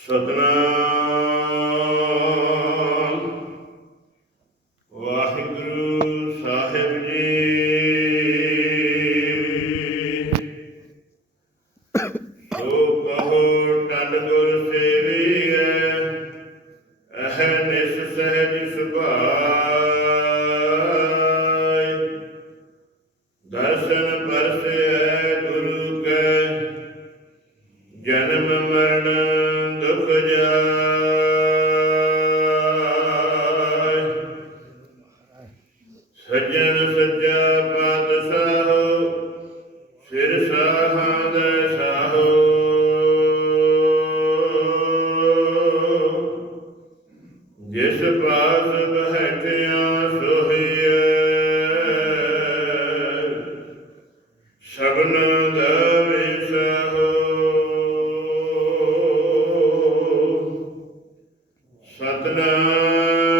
ਸਤਨਾਮ। ਵਾਹਿਗੁਰੂ ਸਾਹਿਬ ਜੀ। ਸੋ ਕਹੋ ਟਲ ਗੁਰ ਸੇਵੀਐ ਅਹ ਨਿਸ ਸਹਿਜ ਸੁਭਾਇ ਸੱਜਣ ਸੱਜਾ ਪਾਤਸ਼ਾਹੋ ਸਿਰ ਸਾਹਾਂ ਦਾ ਸਾਹੋ। ਜਿਸ ਪਾਸ ਬਹਿਠਿਆ ਸੋਹੀਐ, ਸ਼ਬਨ ਦਾ ਵਿਸਹੋ। ਸਤਨਾਮ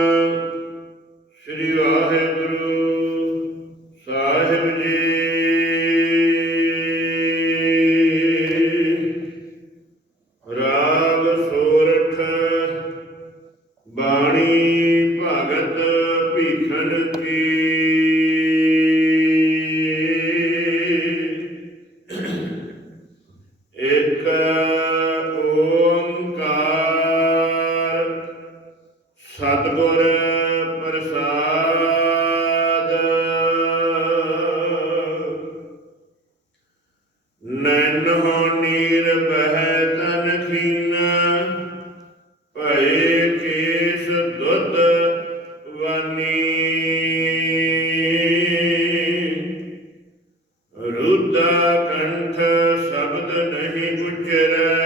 ਸਤਿਗੁਰ ਪ੍ਰਸਾਦ। ਨੈਨੋ ਨੀਰ ਬਹਿ ਤਨ ਖੀਨਾ, ਭਏ ਕੇਸ ਦੁੱਧ ਵਾਨੀ। ਰੁਦਾ ਕੰਠ ਸ਼ਬਦ ਨਹੀਂ ਉਚਰੈ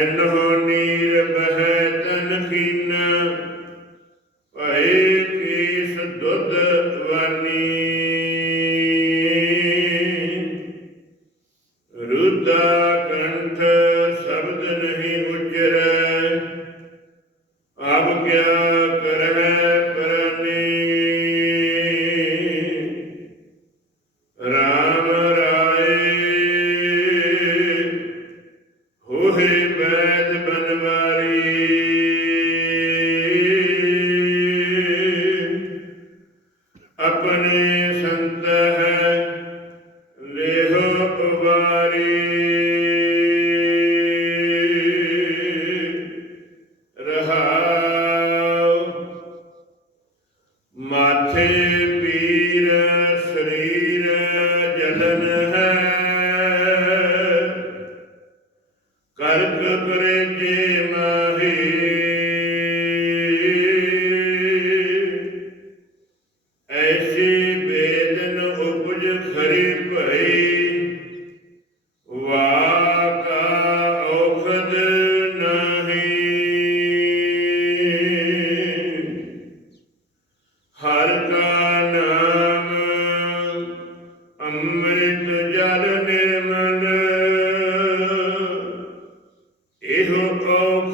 ਨੈਨੋ ਨੀਰ ਬਹਿ ਤਨ ਖੀਨਾ, ਭਏ ਕੇਸ ਦੁੱਧ ਵਾਨੀ। ਰੁਦਾ ਕੰਠ ਸ਼ਬਦ ਨਹੀਂ ਉਚਰੈ ਆਪ ਕਿਆ ਕਰਹਿ ਪਰਨੀ। अपने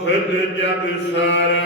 Hüdüce büsare